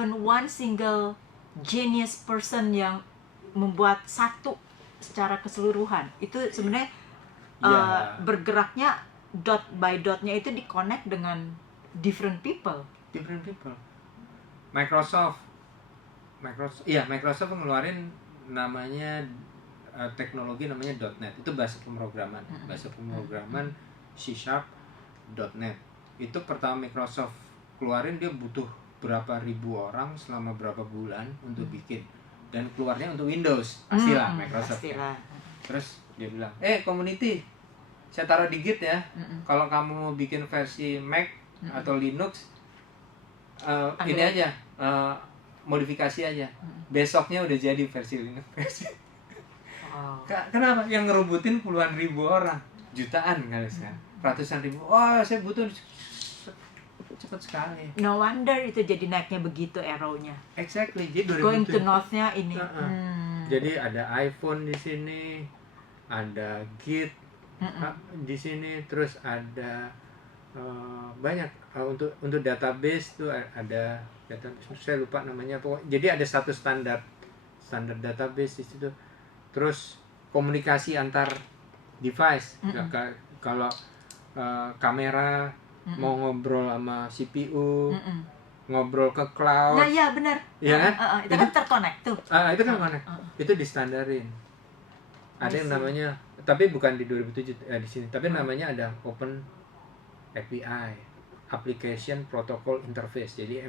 even one single genius person yang membuat satu secara keseluruhan. Itu sebenarnya bergeraknya dot by dotnya itu di-connect dengan different people. Microsoft ngeluarin namanya teknologi namanya .NET. Itu bahasa pemrograman. C#.NET. Itu pertama Microsoft keluarin, dia butuh berapa ribu orang selama berapa bulan untuk bikin, dan keluarnya untuk Windows. Pastilah Microsoft. Pastilah. Terus dia bilang, community, saya taruh di Git ya. Kalau kamu mau bikin versi Mac atau Linux, ini aja, modifikasi aja. Besoknya udah jadi versi Linux. Kenapa? Yang ngerubutin puluhan ribu orang, jutaan kali sekarang, ratusan ribu. Saya butuh cepat sekali. No wonder itu jadi naiknya begitu arrow-nya. Exactly. Jadi going to north-nya ini. Jadi ada iPhone di sini, ada Git di sini, terus ada banyak untuk database tuh ada database, saya lupa namanya. Jadi ada satu standar database di situ. Terus komunikasi antar device. Kalau kamera mau ngobrol sama CPU, ngobrol ke cloud. Nah, ya benar. Iya kan? Itu kan terkonek tuh. Itu kan connect. Itu distandarin. Ada yang namanya, tapi bukan di 2007 di sini, tapi namanya ada Open API, Application Protocol Interface. Jadi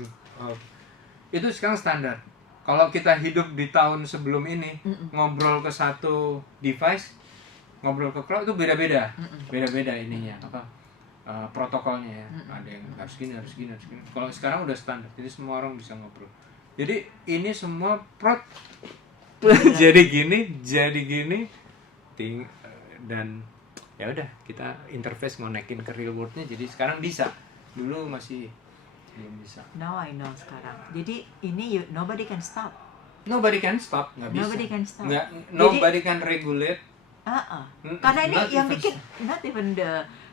itu sekarang standar. Kalau kita hidup di tahun sebelum ini, ngobrol ke satu device, ngobrol ke cloud itu beda-beda. Beda-beda ininya, protokolnya ya. Ada yang harus gini. Kalau sekarang udah standar, jadi semua orang bisa ngobrol. Jadi ini semua jadi gini, dan ya udah, kita interface mau naikin ke real world-nya, jadi sekarang bisa. Dulu masih belum bisa. Now I know sekarang. Jadi ini nobody can stop. Nobody can stop, nggak bisa. Nobody can stop. Nobody can regulate. Karena ini yang bikin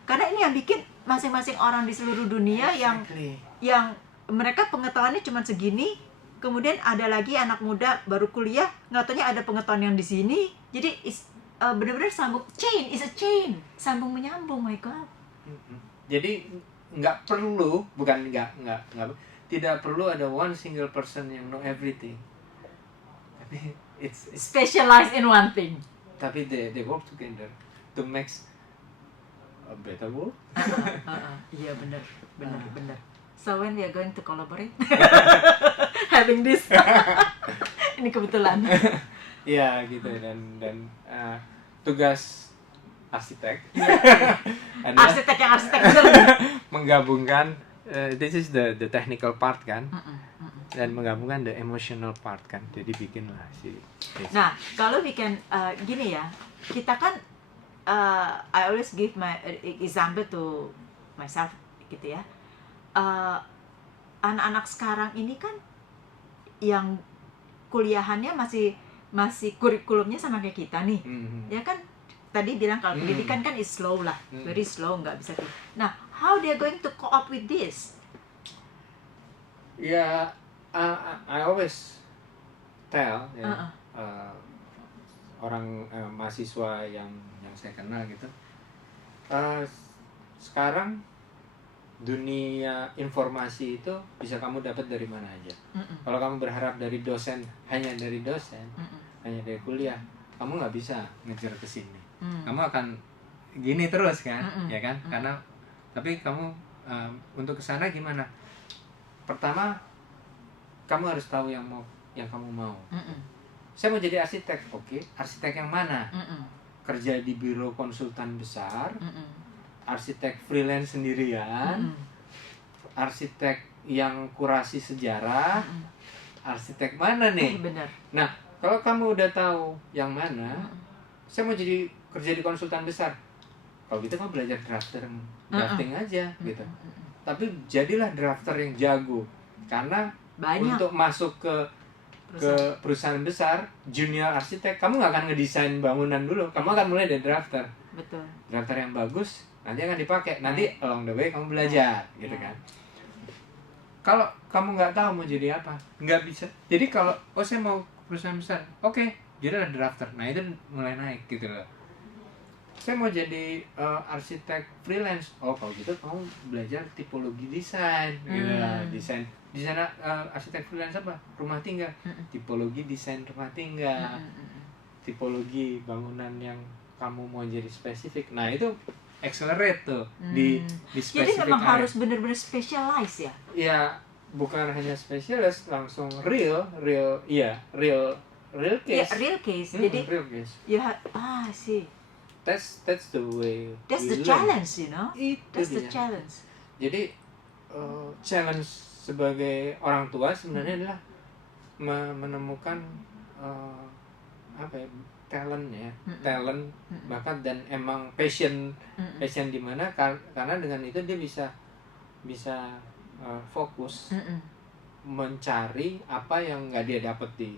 karena ini yang bikin masing-masing orang di seluruh dunia yang mereka pengetahuannya cuma segini, kemudian ada lagi anak muda baru kuliah, nggak taunya ada pengetahuan yang di sini. Jadi benar-benar sambung, is a chain, sambung menyambung, my God. Jadi tidak perlu ada one single person yang know everything. Tapi it's specialized in one thing. Tapi they work together to make a better world. Iya benar. So when we are going to collaborate, having this, ini kebetulan. Ya gitu, dan tugas arsitek menggabungkan this is the technical part kan, dan menggabungkan the emotional part kan, jadi bikinlah si. Nah, kalau bikin gini ya, kita kan I always give my example to myself gitu ya. Anak-anak sekarang ini kan yang kuliahannya masih kurikulumnya sama kayak kita nih, ya kan. Tadi bilang kalau pendidikan kan is slow lah, very slow, nggak bisa. Nah, how they are going to cope with this? Ya, I always tell orang mahasiswa yang saya kenal gitu, sekarang dunia informasi itu bisa kamu dapat dari mana aja. Kalau kamu berharap dari dosen, hanya dari kuliah, kamu nggak bisa ngejar ke sini. Kamu akan gini terus kan, ya kan? Karena tapi kamu untuk kesana gimana? Pertama, kamu harus tahu yang kamu mau. Saya mau jadi arsitek, oke. Arsitek yang mana? Kerja di biro konsultan besar, arsitek freelance sendirian, arsitek yang kurasi sejarah, arsitek mana nih? Benar. Nah, kalau kamu udah tahu yang mana, saya mau kerja di konsultan besar. Kalau gitu kamu belajar drafting aja gitu. Tapi jadilah drafter yang jago. Karena untuk masuk ke perusahaan besar, junior arsitek, kamu nggak akan ngedesain bangunan dulu. Kamu akan mulai dari drafter. Betul. Drafter yang bagus nanti akan dipakai. Nanti along the way kamu belajar gitu kan. Kalau kamu nggak tahu mau jadi apa, nggak bisa. Jadi kalau saya mau perusahaan besar, oke, jadi ada drafter. Nah itu mulai naik gitu loh. Saya mau jadi arsitek freelance. Oh kalau gitu kamu belajar tipologi desain, gitu lah. Desain arsitek freelance apa? Rumah tinggal. Tipologi desain rumah tinggal. Tipologi bangunan yang kamu mau jadi spesifik. Nah itu accelerate tuh di Jadi spesifik memang area. harus benar-benar specialize ya? Ya bukan hanya spesialis, langsung real case. Real case. Jadi real case. sih. That's the way. That's we the learn. challenge, you know. Itu That's the dia. challenge. Jadi challenge sebagai orang tua sebenarnya adalah menemukan talent bakat dan emang passion di mana karena dengan itu dia bisa fokus mencari apa yang nggak dia dapat di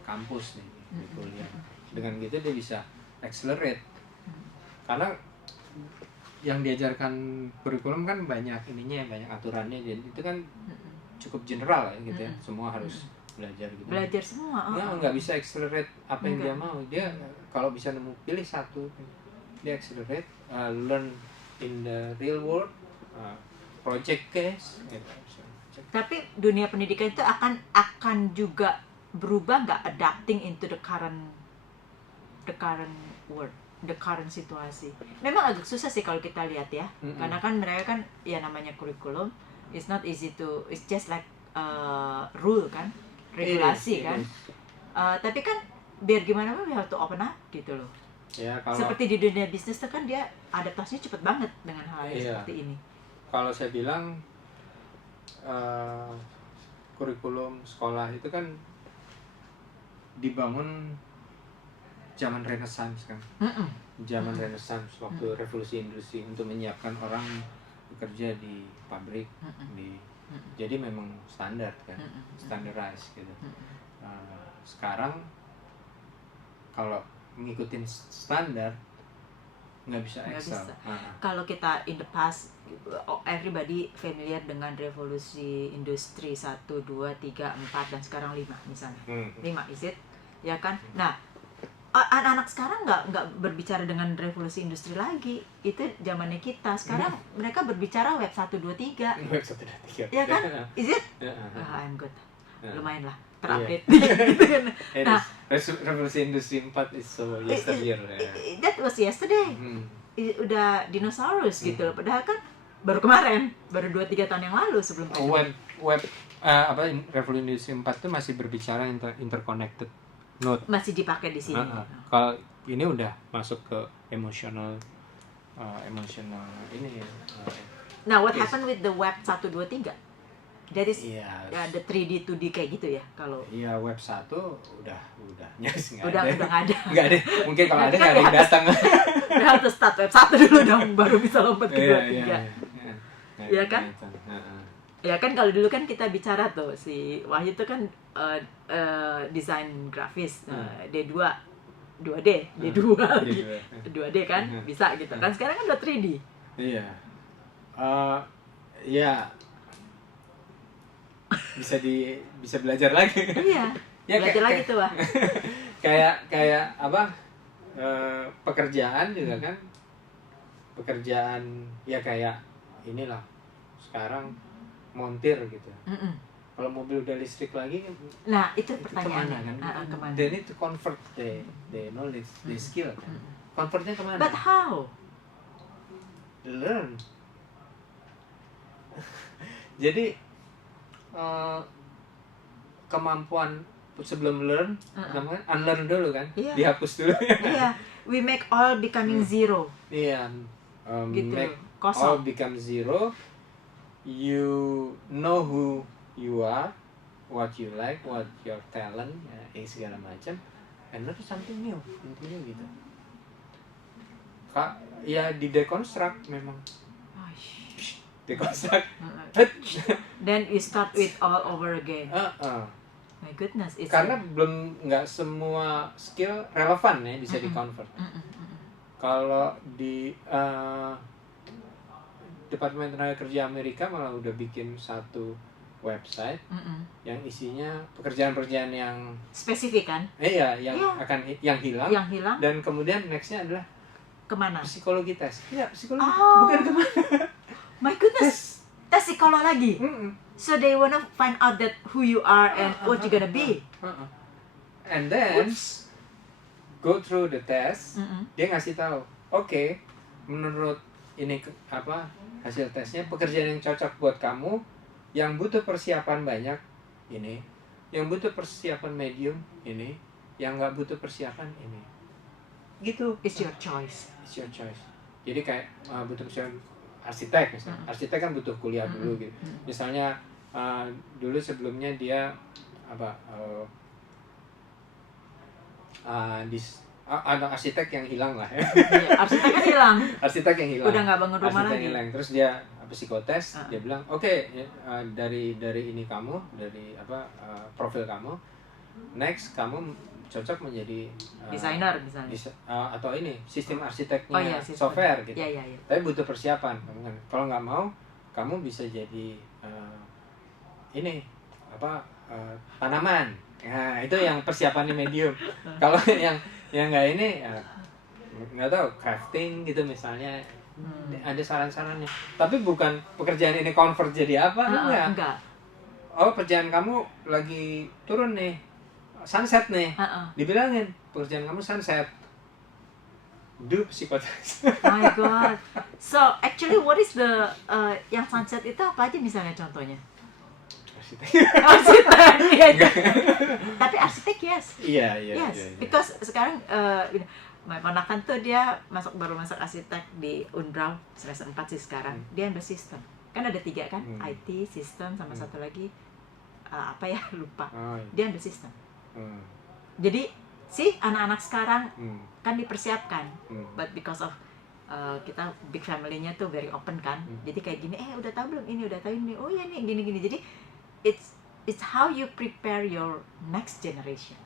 kampus nih, di kuliah. Dengan gitu dia bisa accelerate karena yang diajarkan kurikulum kan banyak banyak aturannya, jadi itu kan cukup general ya gitu ya, semua harus belajar semua. nggak bisa accelerate apa yang dia mau. Dia kalau bisa pilih satu, dia accelerate, learn in the real world, project case gitu. Tapi dunia pendidikan itu akan juga berubah nggak, adapting into the current world, the current situasi. Memang agak susah sih kalau kita lihat ya, karena kan mereka kan ya namanya kurikulum, it's not easy to, it's just like rule kan, regulasi kan. Tapi kan biar gimana pun we have to open up gitu loh. Ya, seperti di dunia bisnis tuh kan dia adaptasinya cepet banget dengan hal yang seperti ini. Kalau saya bilang kurikulum sekolah itu kan dibangun zaman Renaissance kan. Zaman Renaissance waktu revolusi industri untuk menyiapkan orang bekerja di pabrik, jadi memang standar kan, standardized gitu. Sekarang kalau ngikutin standar nggak bisa excel. Kalau kita in the past, everybody familiar dengan revolusi industri 1, 2, 3, 4 dan sekarang 5 misalnya. 5 is it? Ya kan? Nah, anak-anak sekarang nggak berbicara dengan revolusi industri lagi. Itu zamannya kita. Sekarang mereka berbicara web 1, 2, 3. Web 1, 2, 3. Ya kan? Is it? I'm good. Lumayan lah, terupdate. Nah, revolusi industri 4 is so yesterday. That was yesterday. Udah dinosaurus gitu loh. Padahal kan baru kemarin, baru 2-3 tahun yang lalu sebelum web revolusi industri 4 itu masih berbicara interconnected node. Masih dipakai di sini. Kalau ini udah masuk ke emotional ini ya. Nah, what happened with the web 1, 2, 3? That is the 3D 2D kayak gitu ya kalau. Iya, web 1 udah nyaris udah nggak ada. Nggak ada. Mungkin kalau ada nggak ada yang datang. We have to start web 1 dulu dong, baru bisa lompat ke 2, 3. Iya kan? Ya kan kalau dulu kan kita bicara tuh si Wahyu itu kan desain grafis, D2 2D, D2 2D kan bisa gitu kan. Sekarang kan udah 3D. Iya. Ya bisa belajar lagi. Iya. Ya, belajar lagi tuh, Wah. kayak apa? Pekerjaan juga kan. Pekerjaan ya kayak inilah. Sekarang montir gitu. Kalau mobil udah listrik lagi, nah itu pertanyaannya kan? kemana? They need to convert the knowledge, the skill kan? Convertnya kemana? But how? Learn. Jadi kemampuan sebelum learn, namanya unlearn dulu kan? Dihapus dulu. Iya, we make all becoming zero. Iya, gitu. Make Kosong. all become zero. You know who you are, what you like, what your talent, segala macam, and learn something new, intinya gitu. Ya di deconstruct memang. Deconstruct. Then you start with all over again. My goodness, karena nggak semua skill relevan ya bisa di-convert. Kalau Departemen Tenaga Kerja Amerika malah udah bikin satu website yang isinya pekerjaan-pekerjaan yang spesifik kan? Iya, yang Iya. akan yang hilang. Yang hilang. Dan kemudian nextnya adalah Kemana? psikologi tes. Iya, psikologi. Oh. Bukan kemana. My goodness. Tes psikolog lagi. So they wanna find out that who you are and what you gonna be. And then go through the test. Dia ngasih tahu, oke, menurut ini hasil tesnya pekerjaan yang cocok buat kamu, yang butuh persiapan banyak ini, yang butuh persiapan medium ini, yang nggak butuh persiapan ini, gitu. It's your choice. It's your choice. Jadi kayak butuh persiapan arsitek misalnya, arsitek kan butuh kuliah dulu gitu. Misalnya dulu sebelumnya dia ada arsitek yang hilang lah ya. Arsitek kan hilang. Arsitek yang hilang. Udah nggak bangun rumah lagi. Hilang. Terus dia psikotes, dia bilang, oke, dari ini kamu, dari profil kamu, next kamu cocok menjadi desainer misalnya. Atau ini sistem arsiteknya software gitu. Ya. Tapi butuh persiapan. Kalau nggak mau, kamu bisa jadi ini tanaman. Nah, itu yang persiapannya medium. Kalau yang nggak ini, nggak tahu, crafting gitu misalnya. Ada saran-sarannya. Tapi bukan pekerjaan ini convert jadi apa, enggak. Oh, pekerjaan kamu lagi turun nih, sunset nih. Dibilangin, pekerjaan kamu sunset. Do psikotes. My God. So actually what is the yang sunset itu apa aja misalnya contohnya? Arsitek. Tapi arsitek yes. Iya. Because sekarang ponakan tuh dia baru masuk arsitek di Unbrau semester 4 sih sekarang. Dia ambil sistem. Kan ada 3 kan? IT, sistem sama satu lagi lupa. Dia ambil sistem. Jadi anak-anak sekarang kan dipersiapkan. But because of kita big family-nya tuh very open kan. Jadi kayak gini, udah tahu belum ini, udah tahu ini. Oh iya nih gini-gini. Jadi it's how you prepare your next generation.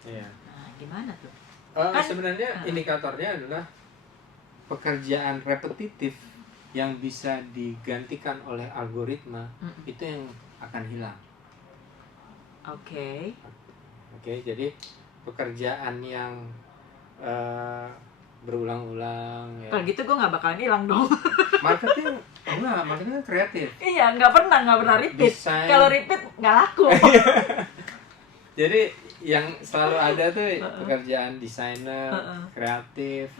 Iya. Nah, gimana tuh? Sebenarnya indikatornya adalah pekerjaan repetitif yang bisa digantikan oleh algoritma itu yang akan hilang. Oke, jadi pekerjaan yang berulang-ulang ya. Kalau gitu gue nggak bakalan hilang dong. Marketing kan kreatif. Iya, nggak pernah repeat. Kalau repeat nggak laku. Jadi yang selalu ada tuh pekerjaan desainer, kreatif,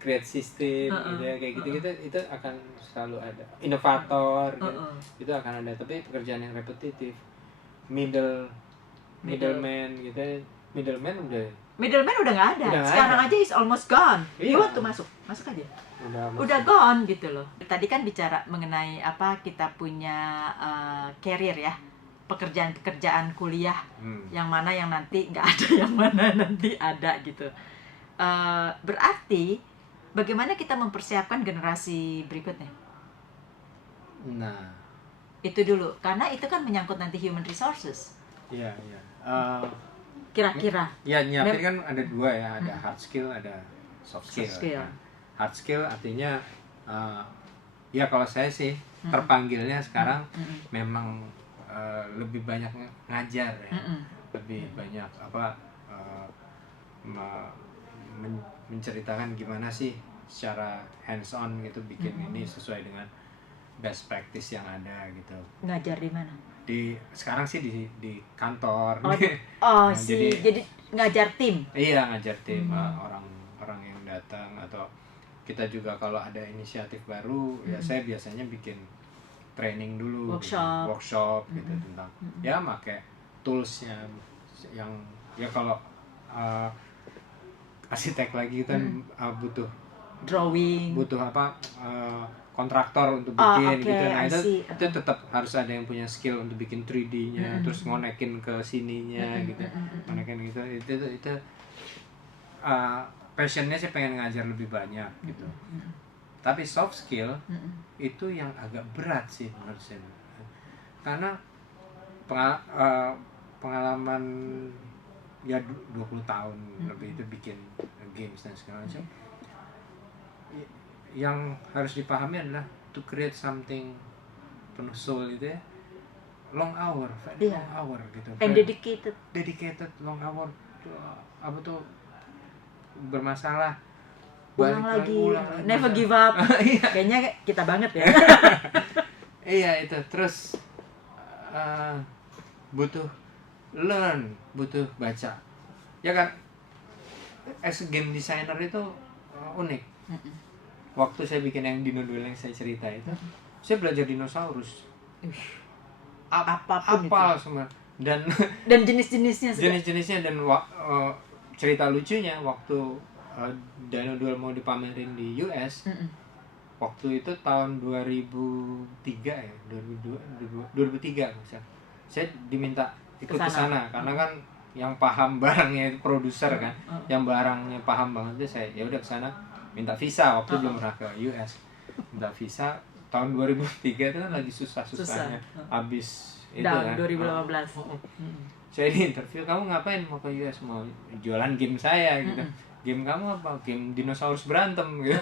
create system, gitu ya, kayak gitu-gitu itu akan selalu ada. Inovator, gitu, itu akan ada. Tapi pekerjaan yang repetitif, middleman, gitu, middleman udah nggak ada. Sekarang aja is almost gone. Iya. You want to masuk aja. Udah gone gitu loh. Tadi kan bicara mengenai kita punya career ya. Pekerjaan kuliah yang mana yang nanti nggak ada, yang mana nanti ada gitu. Berarti bagaimana kita mempersiapkan generasi berikutnya? Nah, itu dulu, karena itu kan menyangkut nanti human resources. Iya. Kira-kira. Ya, nyiapin kan ada 2 ya, ada hard skill, ada soft skill. Nah, hard skill artinya ya kalau saya sih terpanggilnya sekarang memang lebih banyak ngajar ya, lebih banyak menceritakan gimana sih secara hands on gitu bikin ini sesuai dengan best practice yang ada gitu. Ngajar di mana? Sekarang sih di kantor. Jadi ngajar tim. Iya, ngajar tim, orang yang datang, atau kita juga kalau ada inisiatif baru ya saya biasanya bikin training dulu, workshop gitu tentang ya pakai toolsnya yang ya kalau arsitek lagi kan butuh drawing, butuh kontraktor untuk bikin gitu. Nah itu tetap harus ada yang punya skill untuk bikin 3D-nya, terus ngonekin ke sininya gitu, ngonekin gitu. Itu passionnya sih pengen ngajar lebih banyak gitu. Tapi soft skill itu yang agak berat sih menurut saya, karena pengalaman ya 20 tahun lebih itu bikin games dan segala macam. yang harus dipahami adalah to create something penuh soul itu ya, long hour, very long hour gitu. And dedicated long hour, apa tuh, bermasalah, ulang lagi, never give up. Kayaknya kita banget ya. Iya itu. Terus butuh learn, butuh baca, ya kan. As a game designer itu unik. Waktu saya bikin yang Dino Duel yang saya cerita itu, saya belajar dinosaurus, apapun apa itu. semua, dan jenis-jenisnya dan cerita lucunya waktu Dino Duel mau dipamerin di US, waktu itu tahun 2003 ya, 2003 misalnya, saya diminta ikut ke sana karena kan yang paham barangnya itu produser kan, yang barangnya paham banget itu saya, ya udah ke sana minta visa, waktu belum pernah ke US, minta visa tahun 2003 itu kan lagi susah-susahnya, habis itu kan 2015. Saya di interview, kamu ngapain mau ke US? Mau jualan game saya gitu. Game kamu apa? Game dinosaurus berantem gitu.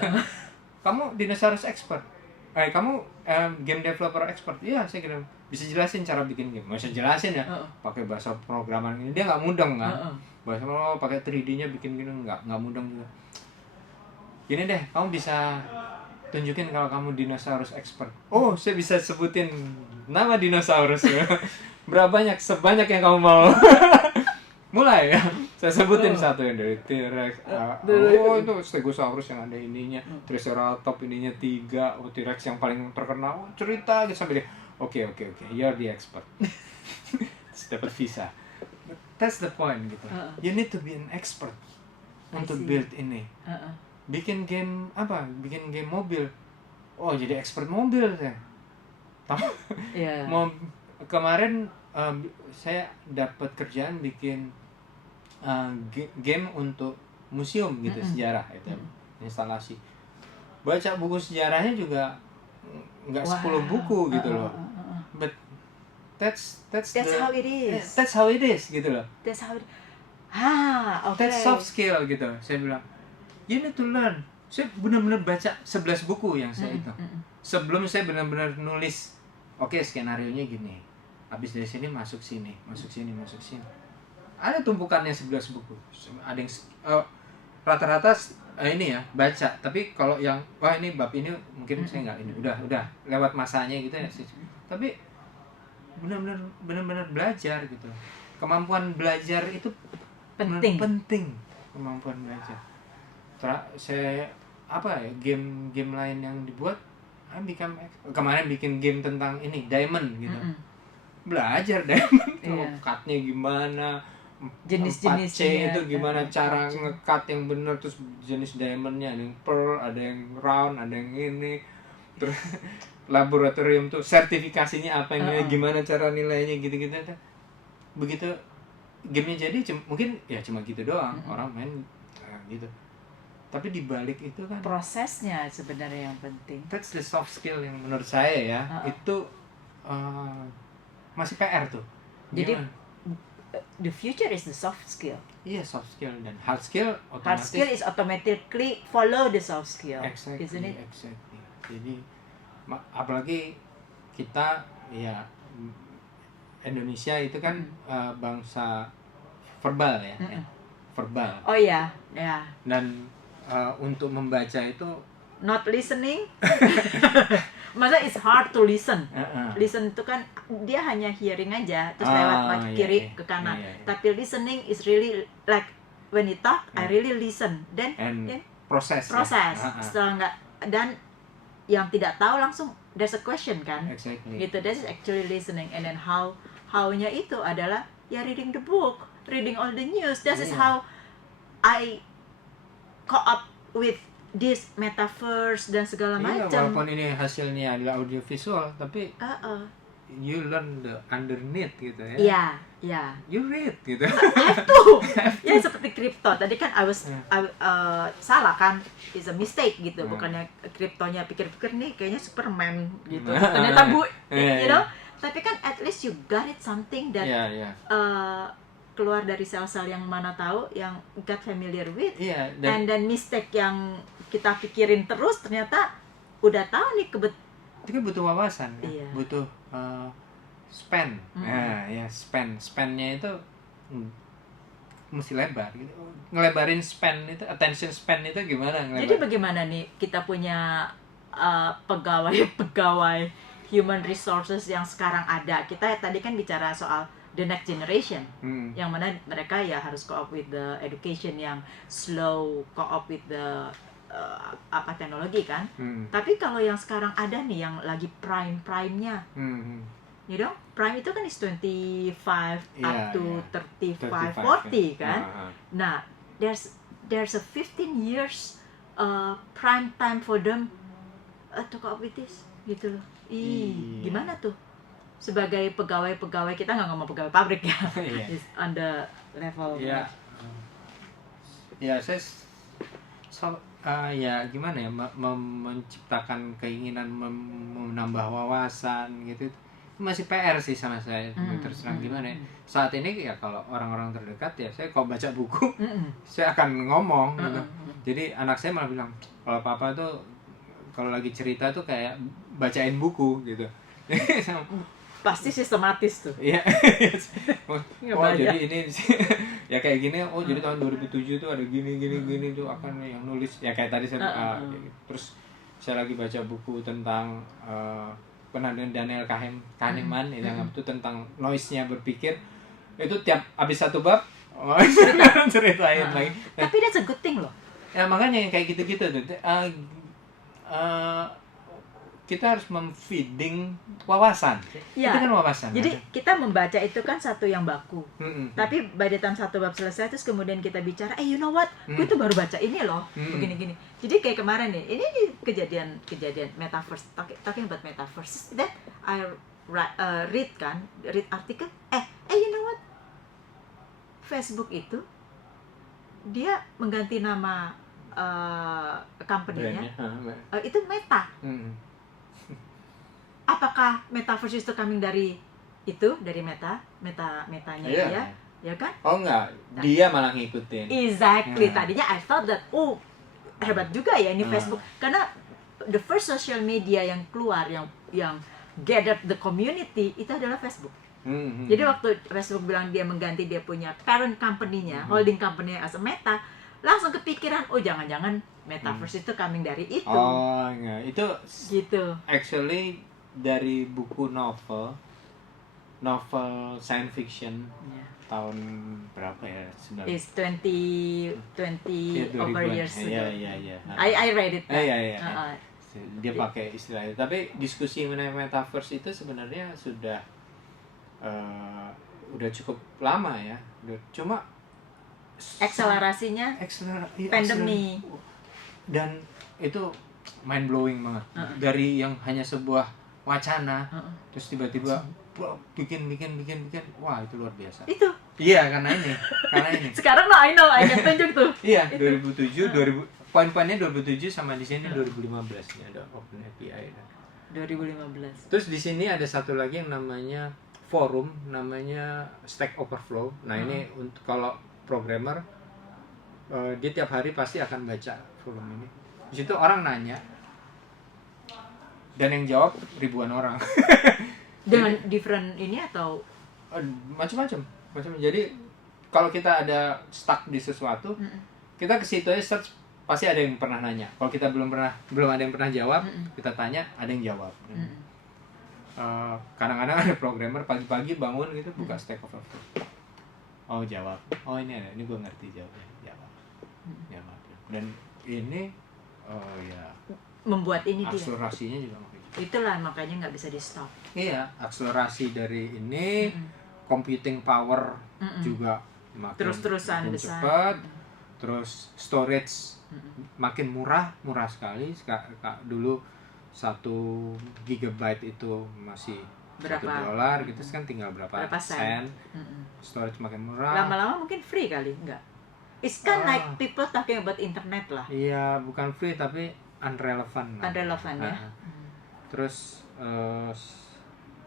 Kamu dinosaurus expert? Kamu game developer expert? Iya, saya kira bisa jelasin cara bikin game. Bisa jelasin ya, pakai bahasa programan ini, dia nggak mudeng kan? Bahasa pakai 3D-nya bikin gini nggak mudeng juga. Gini deh, kamu bisa tunjukin kalau kamu dinosaurus expert. Oh, saya bisa sebutin nama dinosaurus. Berapa banyak? Sebanyak yang kamu mau. Mulai ya. Saya sebutin satu yang dari T-Rex. Itu Stegosaurus yang ada ininya. Triceratops ininya 3. T-Rex yang paling terkenal. Cerita aja sampai dia. Oke. You're the expert. Terus dapat visa. That's the point gitu. You need to be an expert untuk build ini. Bikin game apa? Bikin game mobil. Oh, jadi expert mobil saya. Kemarin saya dapat kerjaan bikin game untuk museum gitu, sejarah itu, instalasi. Baca buku sejarahnya juga nggak 10 buku gitu loh. But that's how it is. That's how it is gitu loh. That's how it. Okay. That's soft skill gitu. Saya bilang, you need to learn. Saya benar-benar baca 11 buku yang saya itu. Sebelum saya benar-benar nulis, oke, skenario-nya gini. Habis dari sini masuk sini. Ada tumpukannya 11 buku. Ada yang rata-rata ini ya, baca. Tapi kalau yang ini bab ini mungkin saya nggak ini. Udah lewat masanya gitu ya. Tapi benar-benar belajar gitu. Kemampuan belajar itu penting. Kemampuan belajar. Saya game lain yang dibuat, kemarin bikin game tentang ini Diamond gitu. Belajar Diamond, cut-nya gimana, jenis-jenisnya itu gimana, cara nge-cut yang benar, terus jenis diamondnya ada yang pearl, ada yang round, ada yang ini, terus laboratorium tuh sertifikasinya apa yang gimana cara nilainya gitu-gitu. Begitu gamenya jadi mungkin ya cuma gitu doang, orang main gitu. Tapi di balik itu kan prosesnya sebenarnya yang penting. That's the soft skill yang menurut saya ya, itu masih PR tuh. Jadi the future is the soft skill. Iya, soft skill, dan hard skill otomatis. Hard skill is automatically follow the soft skill. Exactly, isn't it? Exactly. Jadi apalagi kita ya Indonesia itu kan bangsa verbal ya, verbal. Oh ya. Dan untuk membaca itu not listening. Masa it's hard to listen. Listen itu kan dia hanya hearing aja, terus lewat kiri ke kanan. Tapi listening is really like when you talk, I really listen. Then proses. Setelah nggak, dan yang tidak tahu langsung there's a question kan. Exactly. Gitu. That is actually listening. And then how-nya itu adalah ya reading the book, reading all the news. That is how I caught up with this metaverse dan segala macam. Walaupun ini hasilnya adalah audio visual, tapi you learn the underneath gitu ya. Iya. You read gitu. Have to. Ya seperti kripto. Tadi kan I salah kan. It's a mistake gitu. Bukannya kriptonya pikir-pikir nih kayaknya Superman gitu. Ternyata you know. Tapi kan at least you got it something that keluar dari sel-sel yang mana tahu, yang got familiar with, and then mistake yang kita pikirin terus, ternyata udah tahu nih itu kan butuh wawasan kan? Iya. Butuh span. Nah, ya span-nya itu mesti lebar gitu. Ngelebarin span itu, attention span itu gimana ngelebar? Jadi bagaimana nih kita punya pegawai human resources yang sekarang ada. Kita tadi kan bicara soal the next generation, yang mana mereka ya harus co-op with the education yang slow, co-op with the teknologi kan. Tapi kalau yang sekarang ada nih yang lagi prime-nya, you know, prime itu kan is 25 up to 35, 40 kan. Nah, there's a 15 years prime time for them to co-op with this, gitu loh. Gimana tuh? Sebagai pegawai kita nggak ngomong pegawai pabrik ya, on the level. Ya gimana ya, menciptakan keinginan menambah wawasan gitu, itu masih PR sih sama saya. Terus terang gimana ya, saat ini ya kalau orang-orang terdekat ya saya kalau baca buku saya akan ngomong gitu. Jadi anak saya malah bilang kalau papa tuh kalau lagi cerita tuh kayak bacain buku gitu. Pasti sistematis tuh. Iya. Jadi ini ya kayak gini. Jadi tahun 2007 tuh ada gini tuh akan yang nulis. Ya kayak tadi saya terus saya lagi baca buku tentang penandaan Daniel Kahneman yang itu tentang noise-nya berpikir. Itu tiap habis satu bab ceritain lagi. Tapi that's a good thing loh. Ya makanya yang kayak gitu-gitu tuh. Kita harus memfeeding wawasan. Ya, itu kan wawasan. Jadi kita membaca itu kan satu yang baku. Tapi by the time satu bab selesai terus kemudian kita bicara, you know what? Gue tuh baru baca ini loh, begini-gini. Jadi kayak kemarin nih, ini kejadian metaverse, talking about metaverse. That I read artikel. You know what? Facebook itu dia mengganti nama company-nya. Itu Meta. Apakah metaverse itu coming dari metanya dia, ya kan? Oh enggak, dia malah ngikutin. Exactly. Tadinya I thought that hebat juga ya ini Facebook, karena the first social media yang keluar yang gathered the community itu adalah Facebook. Jadi waktu Facebook bilang dia mengganti dia punya parent company-nya, holding company-nya as a Meta, langsung kepikiran, jangan-jangan metaverse itu coming dari itu. Oh enggak, itu gitu. Actually dari buku novel science fiction tahun berapa ya? Is 20 over years ago. Iya. I read it. Iya. Dia pakai istilah itu. Tapi diskusi mengenai metaverse itu sebenarnya sudah cukup lama ya. Cuma akselerasinya pandemi. Dan itu mind blowing banget. Dari yang hanya sebuah wacana, terus tiba-tiba bikin, wah itu luar biasa. Itu. Iya, karena ini. Sekarang I know, I can tunjuk tuh. Iya, 2007, poin-poinnya 2007 sama di sini 2015 nih ada Open API. 2015. Terus di sini ada satu lagi yang namanya forum, namanya Stack Overflow. Nah ini untuk kalau programmer dia tiap hari pasti akan baca forum ini. Di situ orang nanya. Dan yang jawab ribuan orang. Dengan different ini atau macam-macam. Jadi kalau kita ada stuck di sesuatu, kita ke situ aja search, pasti ada yang pernah nanya. Kalau kita belum ada yang pernah jawab, kita tanya, ada yang jawab. Kadang-kadang ada programmer pagi-pagi bangun gitu buka Stack Overflow. Oh jawab. Oh ini ada, ini gue ngerti jawabnya. Jawab. Dan ini ya membuat ini akselerasinya juga itulah makanya nggak bisa di stop. Iya, akselerasi dari ini, computing power juga makin terus-terusan besar. Cepat, terus storage makin murah sekali. Dulu 1 gigabyte itu masih $1 gitu, kan tinggal berapa sen. Storage makin murah. Lama-lama mungkin free kali, enggak? It's kind like people talking about internet lah. Iya, bukan free tapi unrelevant ya. Terus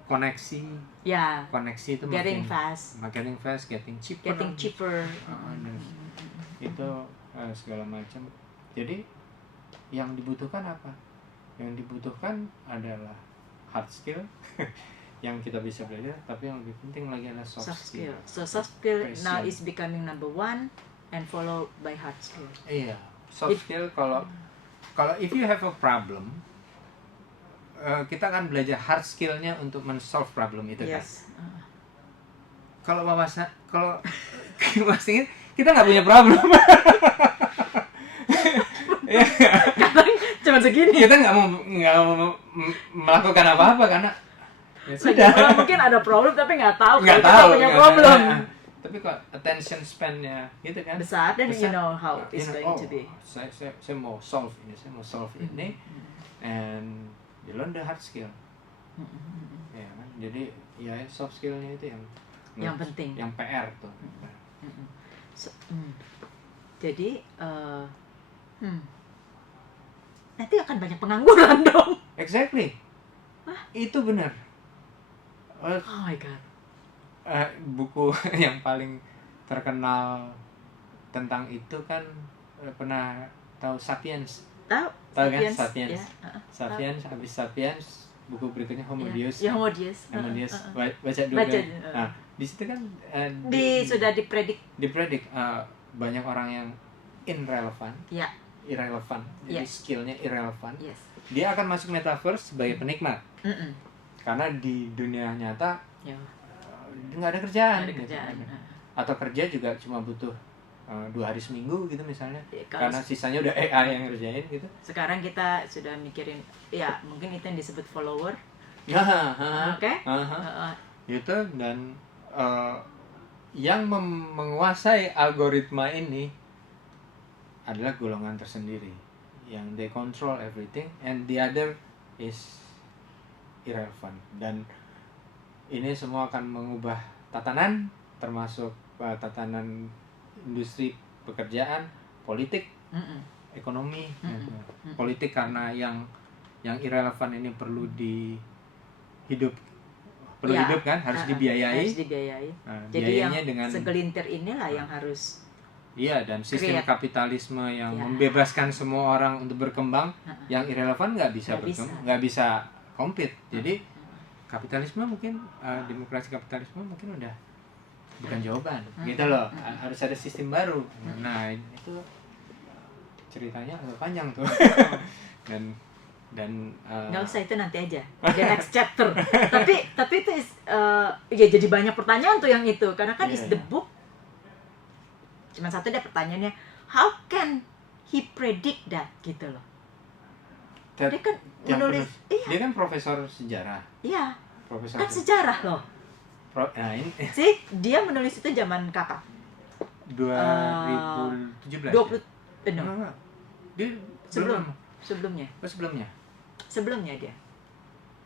koneksi. Ya. Koneksi itu getting fast, getting cheaper. Itu itu segala macam. Jadi yang dibutuhkan apa? Yang dibutuhkan adalah hard skill yang kita bisa belajar, tapi yang lebih penting lagi adalah soft skill. So soft skill Passion. now is becoming number one and followed by hard skill. Iya, soft skill kalau if you have a problem, kita akan belajar hard skillnya untuk men-solve problem itu kan. Yes. Kalau masih kita nggak punya problem. Cuma segini. Kita nggak mau melakukan apa-apa karena ya sudah. Mungkin ada problem tapi nggak tahu Nggak kalau tahu kita punya problem. Tapi kok attention span-nya gitu kan Besar, dan you know how you it's know, going to be. Saya mau solve ini, and you learn the hard skill. Ya kan? Jadi ya soft skill-nya itu yang penting. Yang PR tuh. Jadi nanti akan banyak pengangguran dong. Exactly. Itu benar. Oh my god. Buku yang paling terkenal tentang itu kan pernah tahu Sapiens? Tahu kan Sapiens? Ya. Sapiens, habis Sapiens buku berikutnya Homo Deus. Ya, Homo Deus. Baca dulu. Baca, kan? Nah, di situ kan sudah dipredik banyak orang yang irrelevant. Ya. Irrelevant. Jadi skillnya irrelevant. Yes. Dia akan masuk metaverse sebagai penikmat. Karena di dunia nyata nggak ada kerjaan. Atau kerja juga cuma butuh 2 hari seminggu gitu misalnya. Karena sisanya udah AI yang ngerjain gitu. Sekarang kita sudah mikirin, ya mungkin itu yang disebut follower. Oke. Gitu, dan yang menguasai algoritma ini adalah golongan tersendiri yang they control everything and the other is irrelevant. Dan ini semua akan mengubah tatanan, termasuk tatanan industri pekerjaan, politik, ekonomi. Politik karena yang irrelevant ini perlu hidup kan, harus dibiayai. Nah, jadi yang dengan segelintir inilah yang harus. Iya, dan sistem kapitalisme yang membebaskan semua orang untuk berkembang, yang irrelevant nggak bisa compete. Jadi kapitalisme mungkin demokrasi kapitalisme mungkin udah bukan jawaban, gitu loh. Harus ada sistem baru. Nah, itu ceritanya agak panjang tuh. dan nggak usah, itu nanti aja the next chapter. tapi itu ya jadi banyak pertanyaan tuh yang itu, karena kan is the book. Cuma satu deh pertanyaannya, how can he predict that, gitu loh. Dia kan menulis, dia kan profesor sejarah. Iya. Profesor kan sejarah loh. Ini sih dia menulis itu zaman kapan? 2017. 20 Dia sebelumnya. Sebelumnya dia.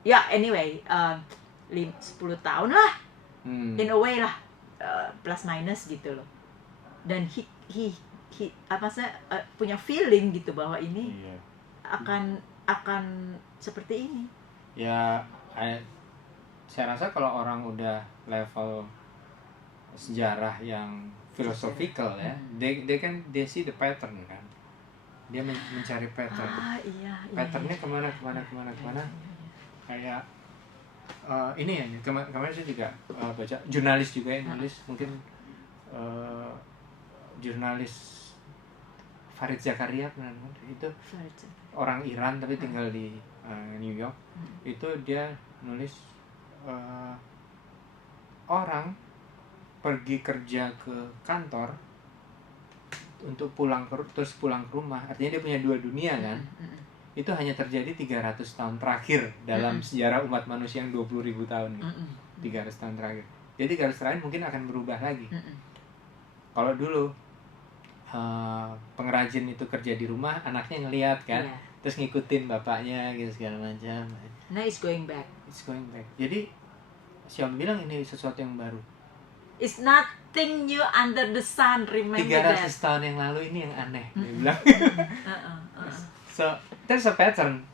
Ya, anyway, 10 tahun lah. In a way lah. Plus minus gitu loh. Dan he punya feeling gitu bahwa ini akan seperti ini. Ya, saya rasa kalau orang udah level sejarah yang philosophical ya, they see the pattern kan. Dia mencari pattern. Patternnya kemana. Kayak ini ya, kemarin saya juga baca jurnalis juga yang nulis, mungkin jurnalis Farid Zakaria itu orang Iran tapi tinggal di New York. Itu dia nulis orang pergi kerja ke kantor untuk terus pulang ke rumah, artinya dia punya 2 dunia kan. Itu hanya terjadi 300 tahun terakhir dalam sejarah umat manusia yang 20.000 tahun gitu. 300 tahun terakhir. Jadi 300 terakhir mungkin akan berubah lagi. Kalau dulu pengrajin itu kerja di rumah, anaknya ngelihat kan, terus ngikutin bapaknya gitu segala macam. Nah, it's going back. Jadi siapa bilang ini sesuatu yang baru? It's nothing new under the sun, remember 300 that. tahun yang lalu ini yang aneh, dia bilang. So, there's a pattern.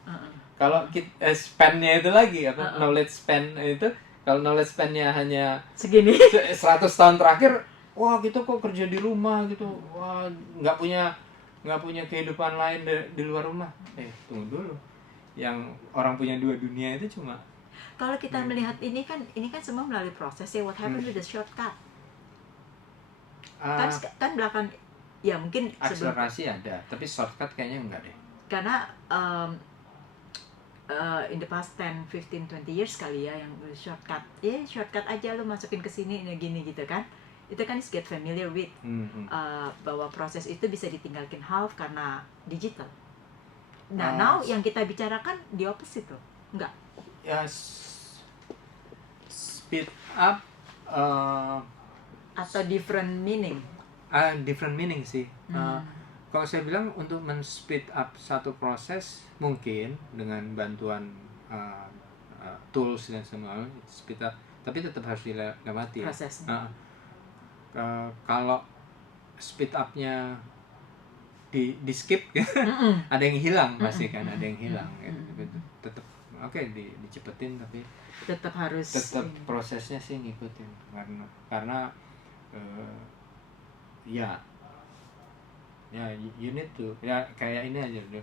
Kalau span-nya itu lagi, knowledge span itu, kalau knowledge span-nya hanya segini 100 tahun terakhir, wah gitu kok kerja di rumah gitu, wah nggak punya nggak punya kehidupan lain di luar rumah. Tunggu dulu, yang orang punya 2 dunia itu cuma. Kalau kita melihat ini kan semua melalui proses ya. What happened with the shortcut? Kan belakang ya mungkin akselerasi ada, tapi shortcut kayaknya enggak deh. Karena in the past 10, 15, 20 years kali ya yang shortcut. Shortcut aja lu masukin ke sini gini gitu kan. Itu kan is get familiar with bahwa proses itu bisa ditinggalkan half karena digital. Nah, now yang kita bicarakan the opposite loh. Enggak. Ya, speed up atau different meaning. Different meaning sih. Kalau saya bilang untuk men-speed up satu proses mungkin dengan bantuan tools dan semua speed up, tapi tetap harus dilewati ya. Prosesnya. Kalau speed up-nya di skip ada yang hilang pasti kan, ada yang hilang gitu. Tetap dicepetin, tapi tetap prosesnya sih ngikutin karena ya you need to ya kayak ini aja dulu,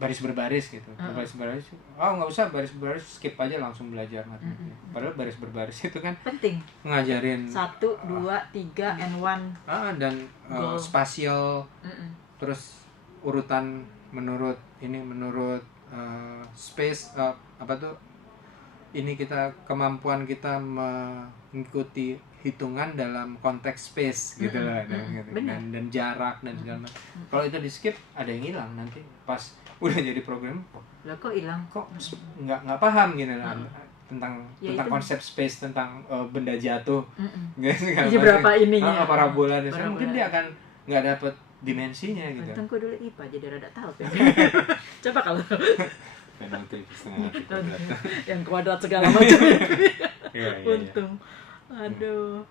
baris berbaris gitu. Baris berbaris nggak usah baris berbaris, skip aja langsung belajar matematika. Padahal baris berbaris itu kan penting, ngajarin 1, 2, 3 and 1 dan spasial, terus urutan menurut space, ini kita kemampuan kita mengikuti hitungan dalam konteks space gitu lah, dan jarak dan segala macam. Kalau itu di skip ada yang hilang nanti pas udah jadi program. Lah kok hilang? Kok nggak paham gitu lah tentang konsep space, tentang benda jatuh. Jadi berapa ininya? Parabola dan mungkin dia akan nggak dapet dimensinya gitu. Untung gue dulu IPA jadi rada tahu kan. Coba kalau yang kuadrat segala macam. Untung. Aduh.